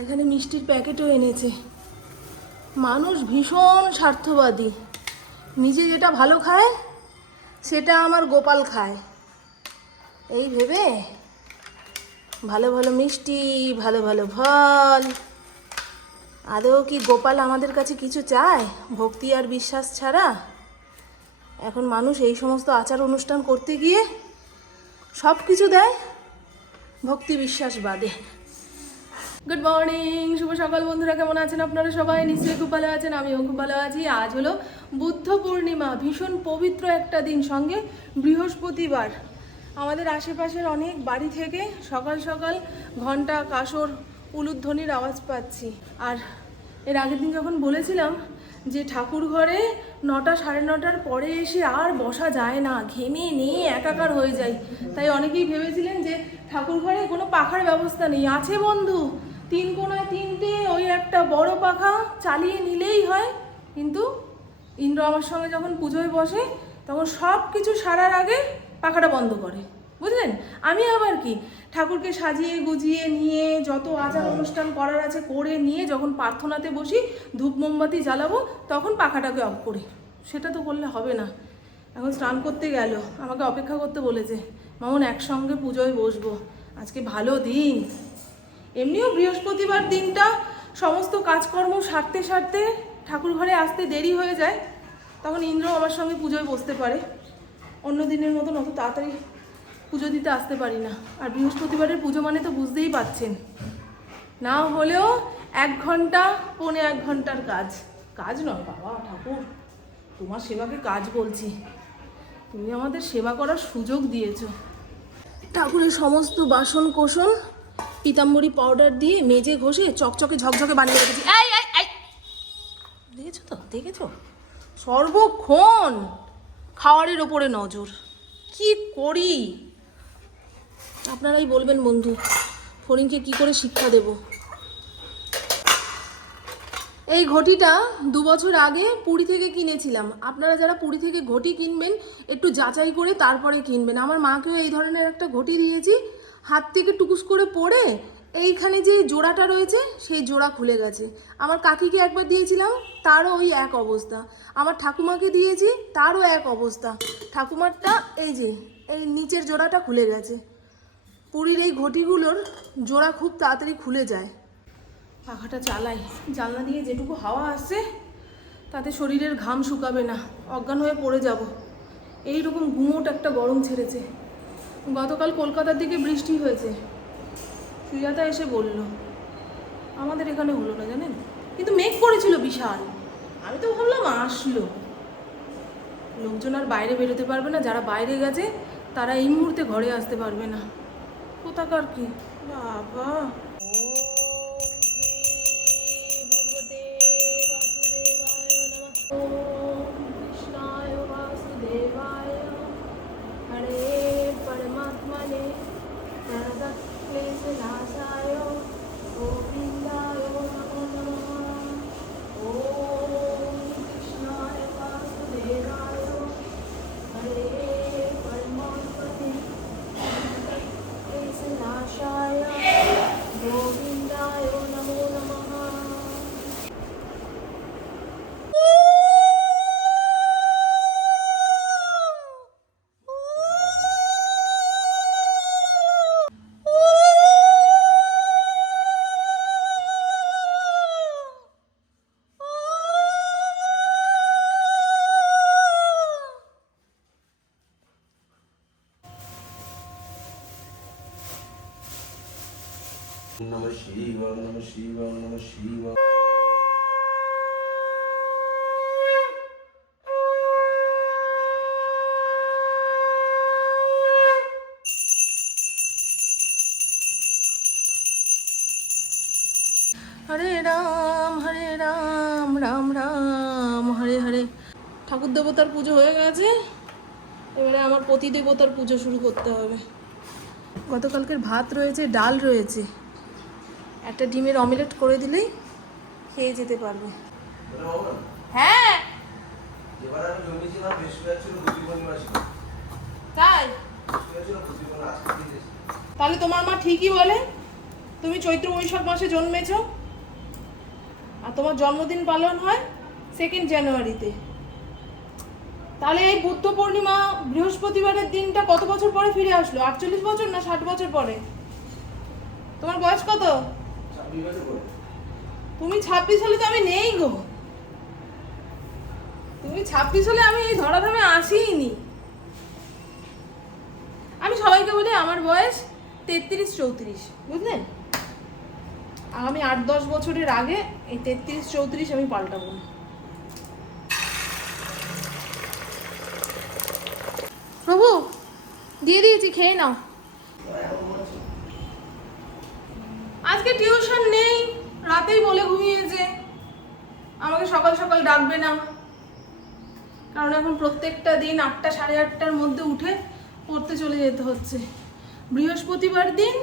এখানে মিষ্টির প্যাকেটও এনেছে। মানুষ ভীষণ স্বার্থবাদী। নিজে যেটা ভালো খায়, সেটা আমার গোপাল খায়। এই ভেবে ভালো ভালো মিষ্টি, ভালো ভালো ফল। আদৌ কি গোপাল আমাদের কাছে কিছু চায়? ভক্তি আর বিশ্বাস ছাড়া? এখন মানুষ এই সমস্ত আচার অনুষ্ঠান করতে গিয়ে সব কিছু দেয়, ভক্তি বিশ্বাস বাদে। গুড মর্নিং শুভ সকাল বন্ধুরা, কেমন আছেন আপনারা সবাই? নিশ্চয়ই খুব ভালো আছেন, আমিও খুব ভালো আছি। আজ হলো বুদ্ধ পূর্ণিমা, ভীষণ পবিত্র একটা দিন সঙ্গে বৃহস্পতিবার। আমাদের আশেপাশের অনেক বাড়ি থেকে সকাল সকাল ঘণ্টা কাসর উলুধ্বনির আওয়াজ পাচ্ছি। আর এর আগের দিন যখন বলেছিলাম যে ঠাকুর ঘরে নটা সাড়ে নটার পরে এসে আর বসা যায় না, ঘেমে নিয়ে একাকার হয়ে যায় তাই অনেকেই ভেবেছিলেন যে ঠাকুর ঘরে কোনো পাখার ব্যবস্থা নেই। আছে বন্ধু তিন কোনায় তিনটে ওই একটা বড় পাখা চালিয়ে নিলেই হয়। কিন্তু ইন্দ্র আমার সঙ্গে যখন পুজোয় বসে, তখন সব কিছু সারার আগে পাখাটা বন্ধ করে। বুঝলেন? আমি আবার কি? ঠাকুরকে সাজিয়ে গুজিয়ে নিয়ে যত আচার অনুষ্ঠান করার আছে করে নিয়ে যখন প্রার্থনাতে বসি, ধূপ মোমবাতি জ্বালাবো, তখন পাখাটাকে অফ করি। সেটা তো করলে হবে না। এখন স্নান করতে গেল। আমাকে অপেক্ষা করতে বলেছে, মামন, একসঙ্গে পুজোয় বসবো। আজকে ভালো দিন। এমনিও বৃহস্পতিবার দিনটা সমস্ত কাজকর্ম সারতে সারতে ঠাকুর ঘরে আসতে দেরি হয়ে যায়, তখন ইন্দ্র আমার সঙ্গে পুজোয় বসতে পারে। অন্য দিনের মতন অত তাড়াতাড়ি পুজো দিতে আসতে পারি না। আর বৃহস্পতিবারের পুজো মানে তো বুঝতেই পাচ্ছেন না হলেও এক ঘণ্টা, পৌনে এক ঘণ্টার কাজ। কাজ নয়, বাবা, ঠাকুর, তোমার সেবাকে কাজ বলছি। তুমি আমাদের সেবা করার সুযোগ দিয়েছ। ঠাকুরের সমস্ত বাসন কোসন পিতাম্বরী পাউডার দিয়ে মেজে ঘষে চকচকে ঝকঝকে বানিয়ে রেখেছি। দেখেছ তো? দেখেছ? সর্বক্ষণ খাওয়ারের ওপরে নজর। কি করি? আপনারাই বলবেন বন্ধু ফরিনকে কি করে শিক্ষা দেব? এই ঘটিটা দু বছর আগে পুরী থেকে কিনেছিলাম। আপনারা যারা পুরী থেকে ঘটি কিনবেন, একটু যাচাই করে তারপরে কিনবেন। আমার মাকেও এই ধরনের একটা ঘটি দিয়েছি। হাত থেকে টুকুস করে পড়ে এইখানে যে জোড়াটা রয়েছে, সেই জোড়া খুলে গেছে। আমার কাকিকে একবার দিয়েছিলাম, তারও ওই এক অবস্থা। আমার ঠাকুমাকে দিয়েছি, তারও এক অবস্থা। ঠাকুমারটা এই যে, এই নিচের জোড়াটা খুলে গেছে। পুরীর এই ঘটিগুলোর জোড়া খুব তাড়াতাড়ি খুলে যায়। পাখাটা চালাই। জানলা দিয়ে যেটুকু হাওয়া আসছে, তাতে শরীরের ঘাম শুকাবে না। অজ্ঞান হয়ে পড়ে যাব। এই রকম গুমোট একটা গরম ছেড়েছে। গতকাল কলকাতার দিকে বৃষ্টি হয়েছে। সুজাতা এসে বলল, আমাদের এখানে হলো না জানেন? কিন্তু মেঘ করেছিল বিশাল। আমি তো ভাবলাম আসলো। লোকজন আর বাইরে বেরোতে পারবে না। যারা বাইরে গেছে, তারা এই মুহূর্তে ঘরে আসতে পারবে না। কোথাকার কি? বাবা নম শিব নম শিব নম শিব হরে রাম হরে রাম রাম রাম, হরে হরে। ঠাকুর দেবতার পুজো হয়ে গেছে। এবারে আমার পতি দেবতার পুজো শুরু করতে হবে। গতকালকের ভাত রয়েছে, ডাল রয়েছে। একটা ডিমের অমলেট করে দিলেই খেয়ে যেতে পারবে। হ্যাঁ। তাই। তাহলে তোমার মা ঠিকই বলে তুমি চৈত্র বৈশাখ মাসে জন্মেছ। আর তোমার জন্মদিন পালন হয় সেকেন্ড জানুয়ারিতে তাহলে এই বুদ্ধ পূর্ণিমা বৃহস্পতিবারের দিনটা কত বছর পরে ফিরে আসলো? আটচল্লিশ বছর না ষাট বছর পরে? তোমার বয়স কত? তুমি ছাব্বিশ হলে তো আমি নেই গো। তুমি ছাব্বিশ হলে আমি এই ধরাধামে আসিনি আমি সবাইকে বলি আমার বয়স তেত্রিশ চৌত্রিশ বুঝলেন আগামী আট দশ বছরের আগে এই তেত্রিশ চৌত্রিশ আমি পাল্টাবো। না প্রভু, দিয়ে দিয়েছি, খেয়ে নাও। আজকে টিউশন নেই, রাতেই বলে ঘুমিয়েছে। আমাকে সকাল সকাল ডাকবে না। কারণ এখন প্রত্যেকটা দিন আটটা সাড়ে আটটার মধ্যে উঠে পড়তে চলে যেতে হচ্ছে। বৃহস্পতিবার দিন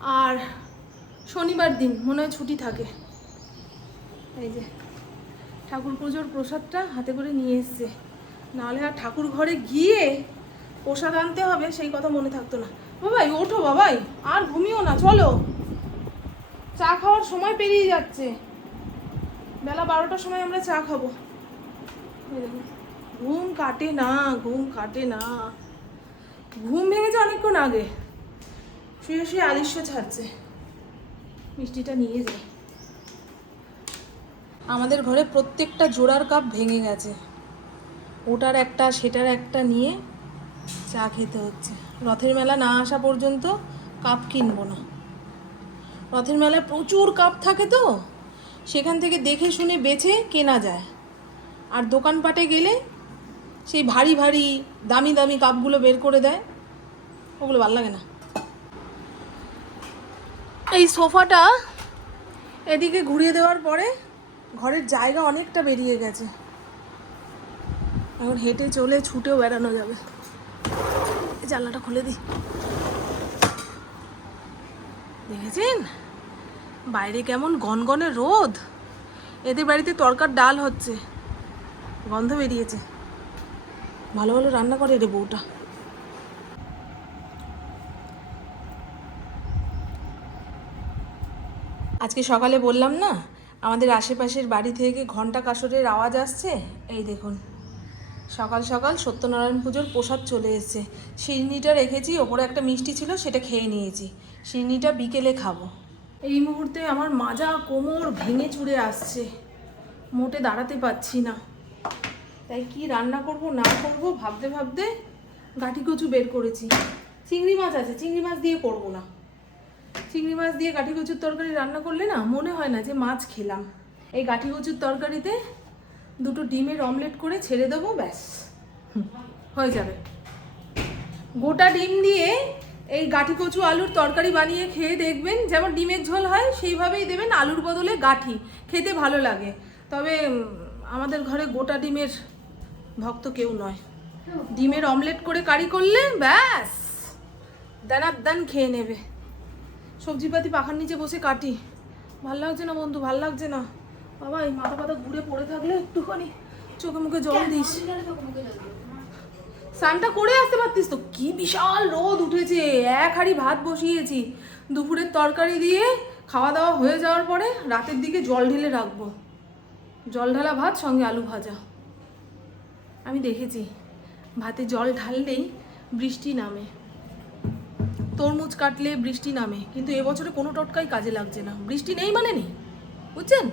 আর শনিবার দিন, মনে হয় ছুটি থাকে। এই যে, ঠাকুর পুজোর প্রসাদটা হাতে করে নিয়ে এসছে। নাহলে আর ঠাকুর ঘরে গিয়ে প্রসাদ আনতে হবে, সেই কথা মনে থাকতো না। বাবাই, ওঠো বাবাই, আর ঘুমিও না, চলো। চা খাওয়ার সময় পেরিয়ে যাচ্ছে। বেলা বারোটার সময় আমরা চা খাব। ঘুম কাটে না, ঘুম কাটে না। ঘুম ভেঙেছে অনেকক্ষণ আগে। শুয়ে শুয়ে আলিস্য ছাড়ছে। মিষ্টিটা নিয়ে যাই। আমাদের ঘরে প্রত্যেকটা জোড়ার কাপ ভেঙে গেছে। ওটার একটা, সেটার একটা নিয়ে চা খেতে হচ্ছে। রথের মেলা না আসা পর্যন্ত কাপ কিনবো না। রথের মেলায় প্রচুর কাপ থাকে তো। সেখান থেকে দেখে শুনে বেছে কেনা যায়। আর দোকানপাটে গেলে সেই ভারী ভারী, দামি দামি কাপগুলো বের করে দেয়। ওগুলো ভালো লাগে না। এই সোফাটা এদিকে ঘুরিয়ে দেওয়ার পরে ঘরের জায়গা অনেকটা বেরিয়ে গেছে। এখন হেঁটে চলে ছুটেও বেড়ানো যাবে। জানলাটা খুলে দিই। দেখেছেন? বাইরে কেমন গনগনে রোদ। এদের বাড়িতে তরকার ডাল হচ্ছে। গন্ধ বেরিয়েছে। ভালো ভালো রান্না করে রে বউটা। আজকে সকালে বললাম না, আমাদের আশেপাশের বাড়ি থেকে ঘণ্টা কাসরের আওয়াজ আসছে? এই দেখুন। সকাল সকাল সত্যনারায়ণ পুজোর প্রসাদ চলে এসেছে। সিরনিটা রেখেছি, ওপরে একটা মিষ্টি ছিল, সেটা খেয়ে নিয়েছি। সিরনিটা বিকেলে খাব। এই মুহূর্তে আমার মাজা কোমর ভেঙে চুরে আসছে। মোটে দাঁড়াতে পারছি না। তাই কি রান্না করব, না করব, ভাবতে ভাবতে গাঠি কচু বের করেছি। চিংড়ি মাছ আছে, চিংড়ি মাছ দিয়ে করব না। চিংড়ি মাছ দিয়ে গাঠি কচুর তরকারি রান্না করলে না মনে হয় না যে মাছ খেলাম। এই গাঠি কচুর তরকারিতে দুটো ডিমের অমলেট করে ছেড়ে দেবো, ব্যাস। হয়ে যাবে। গোটা ডিম দিয়ে এই গাঠি কচু আলুর তরকারি বানিয়ে খেয়ে দেখবেন, যেমন ডিমের ঝোল হয়, সেইভাবেই দেবেন আলুর বদলে গাঠি। খেতে ভালো লাগে। তবে আমাদের ঘরে গোটা ডিমের ভক্ত কেউ নয়। ডিমের অমলেট করে কারি করলে, ব্যাস দানার দান খেয়ে নেবে। সবজিপাতি পাখার নিচে বসে কাটি। ভালো লাগছে না বন্ধু? ভালো লাগছে না? বাবা এই মাথা পাতা ঘুরে পড়ে থাকলে একটুখানি চোখে মুখে জল দিস। স্নানটা করে আসতে পারতিস তো? কি বিশাল রোদ উঠেছে। এক হাঁড়ি ভাত বসিয়েছি। দুপুরের তরকারি দিয়ে খাওয়া দাওয়া হয়ে যাওয়ার পরে রাতের দিকে জল ঢেলে রাখব। জল ঢালা ভাত সঙ্গে আলু ভাজা। আমি দেখেছি ভাতে জল ঢাললেই বৃষ্টি নামে। তরমুজ কাটলে বৃষ্টি নামে। কিন্তু এবছরে কোনো টটকাই কাজে লাগছে না। বৃষ্টি নেই মানে নেই। বুঝছেন?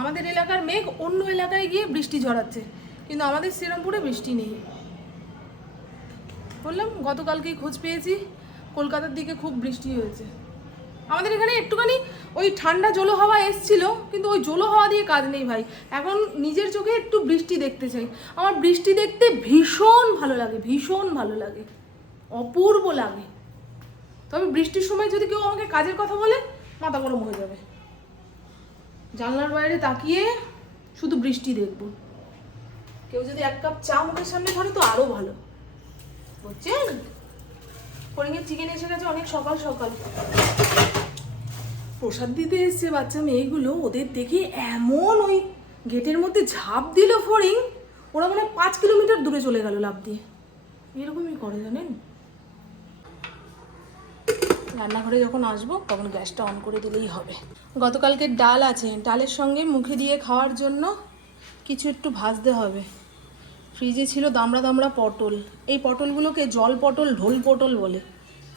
আমাদের এলাকার মেঘ অন্য এলাকায় গিয়ে বৃষ্টি ঝরাচ্ছে কিন্তু আমাদের শ্রীরামপুরে বৃষ্টি নেই। বললাম, গতকালকেই খোঁজ পেয়েছি, কলকাতার দিকে খুব বৃষ্টি হয়েছে। আমাদের এখানে একটুখানি ওই ঠান্ডা জলো হাওয়া এসছিল, কিন্তু ওই জলো হাওয়া দিয়ে কাজ নেই ভাই। এখন নিজের চোখে একটু বৃষ্টি দেখতে চাই। আমার বৃষ্টি দেখতে ভীষণ ভালো লাগে, ভীষণ ভালো লাগে, অপূর্ব লাগে। তবে বৃষ্টির সময় যদি কেউ আমাকে কাজের কথা বলে, মাথা গরম হয়ে যাবে। জানলার বাইরে তাকিয়ে শুধু বৃষ্টি দেখব। কেউ যদি এক কাপ চা মুখের সামনে ধরে তো আরও ভালো। বুঝছেন? ফড়িংয়ের চিকেন এসে গেছে অনেক সকাল সকাল। প্রসাদ দিতে এসছে বাচ্চা মেয়েগুলো, ওদের দেখে এমন ওই গেটের মধ্যে ঝাঁপ দিল ফড়িং, ওরা মনে পাঁচ কিলোমিটার দূরে চলে গেল লাভ দিয়ে। এরকমই করে জানেন? রান্নাঘরে যখন আসব, তখন গ্যাসটা অন করে দিলেই হবে। গতকালকে ডাল আছে, ডালের সঙ্গে মুখে দিয়ে খাওয়ার জন্য কিছু একটু ভাজতে হবে। ফ্রিজে ছিল দামড়া দামড়া পটল। এই পটলগুলোকে জল পটল, ঢোল পটল বলে।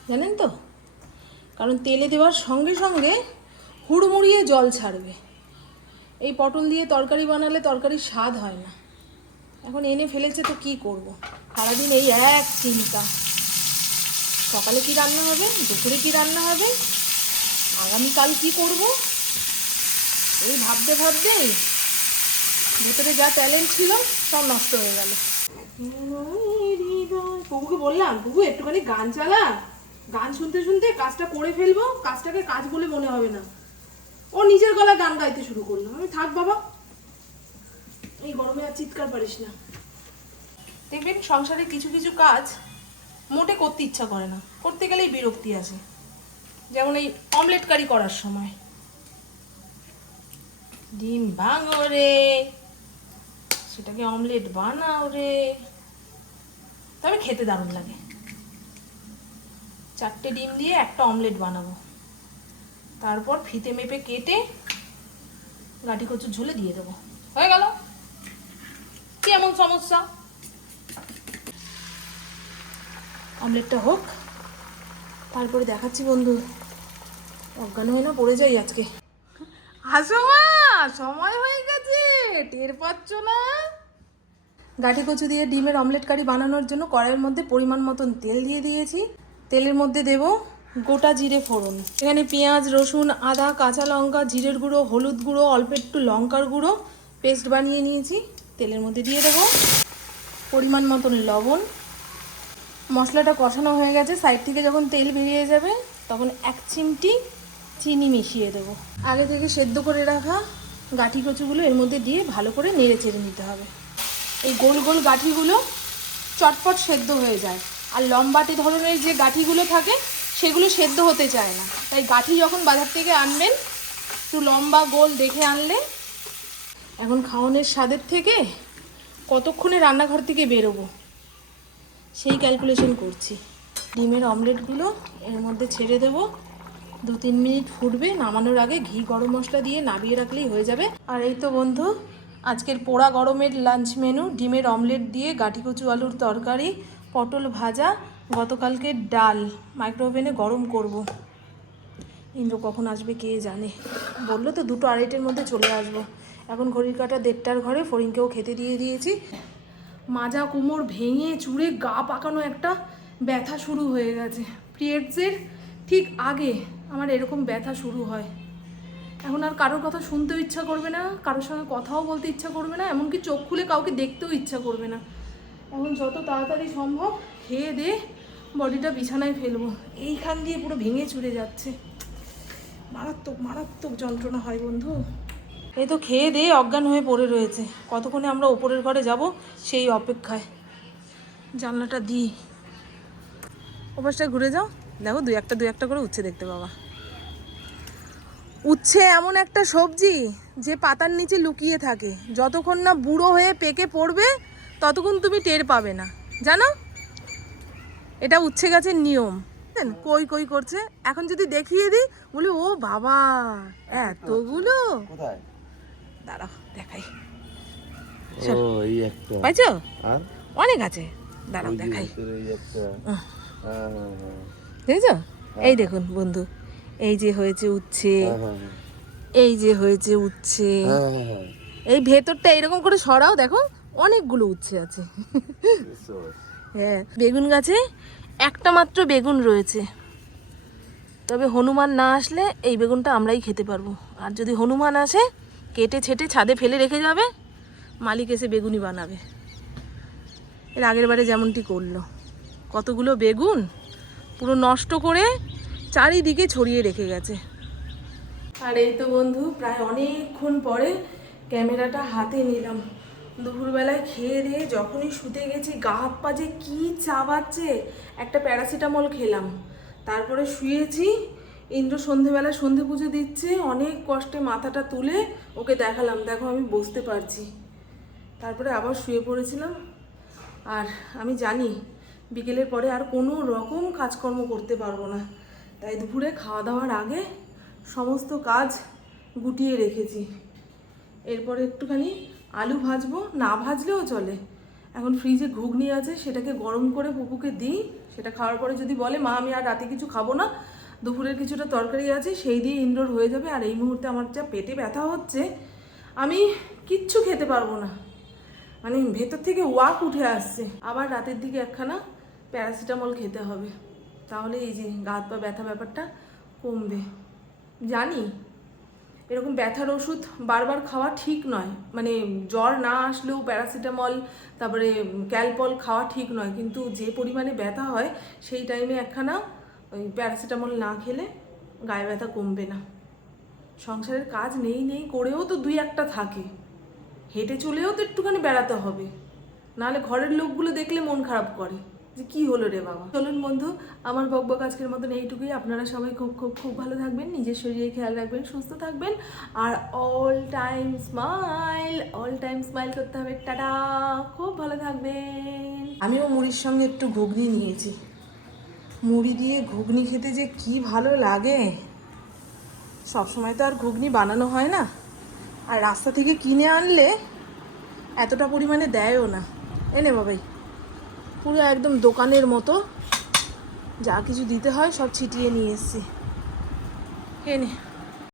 জানেন তো? কারণ তেলে দেওয়ার সঙ্গে সঙ্গে হুড়মুড়িয়ে জল ছাড়বে। এই পটল দিয়ে তরকারি বানালে তরকারির স্বাদ হয় না। এখন এনে ফেলেছে তো কি করব। সারাদিন এই এক চিন্তা। সকালে কি রান্না হবে? দুপুরে কি রান্না হবে? আগামীকাল কি করব? এই ভাবতে ভাবতেই ভেতরে যা ট্যালেন্ট ছিল সব নষ্ট হয়ে গেল। প্রভুকে বললাম প্রভু একটুখানি গান চালা। গান শুনতে শুনতে কাজটা করে ফেলব। কাজটাকে কাজ বলে মনে হবে না। ও নিজের গলা গান গাইতে শুরু করল। আমি থাক বাবা, এই গরমে আর চিৎকার পারিস না। দেখবেন সংসারে কিছু কিছু কাজ মোটে করতে ইচ্ছা করে না। করতে গেলেই বিরক্তি আসে। যেমন এই অমলেট কারি করার সময়। ডিম ভাঙো রে। সেটাকে অমলেট বানাও রে। তবে খেতে দারুণ লাগে। চারটে ডিম দিয়ে একটা অমলেট বানাবো। তারপর ফিতে মেপে কেটে গাটি কচুর ঝোলে দিয়ে দেবো। হয়ে গেল? কি এমন সমস্যা? অমলেটটা হোক। তারপরে দেখাচ্ছি বন্ধু। অজ্ঞান হয়ে না পড়ে যাই আজকে। আসো মা, সময় হয়ে গেছে, টের পাচ্ছ না? গাঠি কচু দিয়ে ডিমের অমলেট কারি বানানোর জন্য কড়াইয়ের মধ্যে পরিমাণ মতন তেল দিয়ে দিয়েছি। তেলের মধ্যে দেব গোটা জিরে ফোড়ন। এখানে পেঁয়াজ, রসুন, আদা, কাঁচা লঙ্কা, জিরের গুঁড়ো, হলুদ গুঁড়ো, অল্প একটু লঙ্কার গুঁড়ো, পেস্ট বানিয়ে নিয়েছি। তেলের মধ্যে দিয়ে দেবো পরিমাণ মতন লবণ। মশলাটা কষানো হয়ে গেছে। সাইড থেকে যখন তেল বেরিয়ে যাবে, তখন এক চিমটি চিনি মিশিয়ে দেবো। আগে থেকে সেদ্ধ করে রাখা গাঠি কচুগুলো এর মধ্যে দিয়ে ভালো করে নেড়ে চেড়ে নিতে হবে। এই গোল গোল গাঠিগুলো চটপট সেদ্ধ হয়ে যায়। আর লম্বাটে ধরনের যে গাঠিগুলো থাকে, সেগুলো সেদ্ধ হতে চায় না। তাই গাঠি যখন বাজার থেকে আনবেন, একটু লম্বা গোল দেখে আনলে, এখন খাওয়ানোর স্বাদের থেকে কতক্ষণে রান্নাঘর থেকে বেরোবো? সেই ক্যালকুলেশন করছি। ডিমের অমলেটগুলো এর মধ্যে ছেড়ে দেব। দু তিন মিনিট ফুটবে, নামানোর আগে ঘি গরম মশলা দিয়ে নামিয়ে রাখলেই হয়ে যাবে। আর এই তো বন্ধু, আজকের পোড়া গরমের লাঞ্চ মেনু ডিমের অমলেট দিয়ে গাঠি কচু আলুর তরকারি, পটল ভাজা গতকালকে ডাল। মাইক্রোওভেনে গরম করব। ইন্দ্র কখন আসবে কে জানে। বলল তো দুটো আড়াইটের মধ্যে চলে আসব। এখন ঘড়ির কাটা দেড়টার ঘরে ফরিনকেও খেতে দিয়ে দিয়েছি। মাজা কোমর ভেঙে চুড়ে গা পাকানো একটা ব্যথা শুরু হয়ে গেছে। পিরিয়ডসের ঠিক আগে আমার এরকম ব্যথা শুরু হয়। এখন আর কারোর কথা শুনতেও ইচ্ছা করবে না, কারোর সঙ্গে কথাও বলতে ইচ্ছা করবে না, এমনকি চোখ খুলে কাউকে দেখতেও ইচ্ছা করবে না। এখন যত তাড়াতাড়ি সম্ভব খেয়ে দিয়ে বডিটা বিছানায় ফেলব। এইখান দিয়ে পুরো ভেঙে চুরে যাচ্ছে। মারাত্মক মারাত্মক যন্ত্রণা হয় বন্ধু। এই তো খেয়ে দিয়ে অজ্ঞান হয়ে পড়ে রয়েছে। কতক্ষণে আমরা ওপরের ঘরে যাব সেই অপেক্ষায়। জানলাটা দিই ওপাশটা ঘুরে যাও। দেখো দুই একটা দুই একটা করে উচ্ছে দেখতে পাবা। উচ্ছে এমন একটা সবজি যে পাতার নিচে লুকিয়ে থাকে। যতক্ষণ না বুড়ো হয়ে পেকে পড়বে ততক্ষণ তুমি টের পাবে না। জানো? এটা উচ্ছে গাছের নিয়ম? কই কই করছে? এখন যদি দেখিয়ে দিই বলি ও বাবা এতগুলো? কোথায়? দাঁড়াও দেখাই। পাইছো? অনেক আছে। দাঁড়াও দেখাই। হ্যাঁ হ্যাঁ হ্যাঁ। দেখেছ? এই দেখুন বন্ধু এই যে হয়েছে উচ্ছে এই যে হয়েছে উচ্ছে। এই ভেতরটা এরকম করে সরাও দেখো অনেকগুলো উচ্ছে আছে। হ্যাঁ বেগুন গাছে একটা মাত্র বেগুন রয়েছে। তবে হনুমান না আসলে এই বেগুনটা আমরাই খেতে পারব। আর যদি হনুমান আসে কেটে ছেটে ছাদে ফেলে রেখে যাবে? মালিক এসে বেগুনি বানাবে। এর আগের বারে যেমনটি করল। কতগুলো বেগুন পুরো নষ্ট করে চারিদিকে ছড়িয়ে রেখে গেছে। আর এই তো বন্ধু, প্রায় অনেকক্ষণ পরে ক্যামেরাটা হাতে নিলাম। দুপুরবেলায় খেয়ে দিয়ে যখনই শুতে গেছি, গা হাত পা যে কী চাবাচ্ছে, একটা প্যারাসিটামল খেলাম। তারপরে শুয়েছি ইন্দ্র সন্ধেবেলা সন্ধে পুজো দিচ্ছে, অনেক কষ্টে মাথাটা তুলে ওকে দেখালাম। দেখো, আমি বসতে পারছি। তারপরে আবার শুয়ে পড়েছিলাম। আর আমি জানি, বিকেলের পরে আর কোনো রকম কাজকর্ম করতে পারব না। তাই দুপুরে খাওয়া দাওয়ার আগে সমস্ত কাজ গুটিয়ে রেখেছি। এরপরে একটুখানি আলু ভাজবো, না ভাজলেও চলে। এখন ফ্রিজে ঘুগনি আছে, সেটাকে গরম করে পুপুকে দিই, সেটা খাওয়ার পরে যদি বলে, মা, আমি আর রাতে কিছু খাব না দুপুরের কিছুটা তরকারি আছে, সেই দিয়ে ইনডোর হয়ে যাবে। আর এই মুহূর্তে আমার যা পেটে ব্যথা হচ্ছে, আমি কিচ্ছু খেতে পারব না। মানে ভেতর থেকে ওয়াক উঠে আসছে। আবার রাতের দিকে একখানা প্যারাসিটামল খেতে হবে। তাহলে এই যে গাত পা ব্যথা ব্যাপারটা কমবে। জানি, এরকম ব্যথার ওষুধ বারবার খাওয়া ঠিক নয়। মানে জ্বর না আসলেও প্যারাসিটামল, তারপরে ক্যালপল খাওয়া ঠিক নয়। কিন্তু যে পরিমাণে ব্যথা হয়, সেই টাইমে একখানা ওই প্যারাসিটামল না খেলে গায়ে ব্যথা কমবে না। সংসারের কাজ নেই নেই করেও তো দুই একটা থাকে। হেঁটে চলেও তো একটুখানি বেড়াতে হবে। নাহলে ঘরের লোকগুলো দেখলে মন খারাপ করে। যে কি হলো রে বাবা। চলুন বন্ধু, আমার বকবক আজকের মতন এইটুকুই। আপনারা সবাই খুব খুব খুব ভালো থাকবেন, নিজের শরীরে খেয়াল রাখবেন, সুস্থ থাকবেন। আর all time smile all time smile করতে হবে। টাটা! খুব ভালো থাকবেন। আমিও মুড়ির সঙ্গে একটু ঘুগনি নিয়েছি। মুড়ি দিয়ে ঘুগনি খেতে যে কি ভালো লাগে। সব সময় তো আর ঘুগনি বানানো হয় না। আর রাস্তা থেকে কিনে আনলে এতটা পরিমাণে দেয়ও না। এনে বাবাই, পুরো একদম দোকানের মতো। যা কিছু দিতে হয় সব ছিটিয়ে নিয়ে এসছি। এনে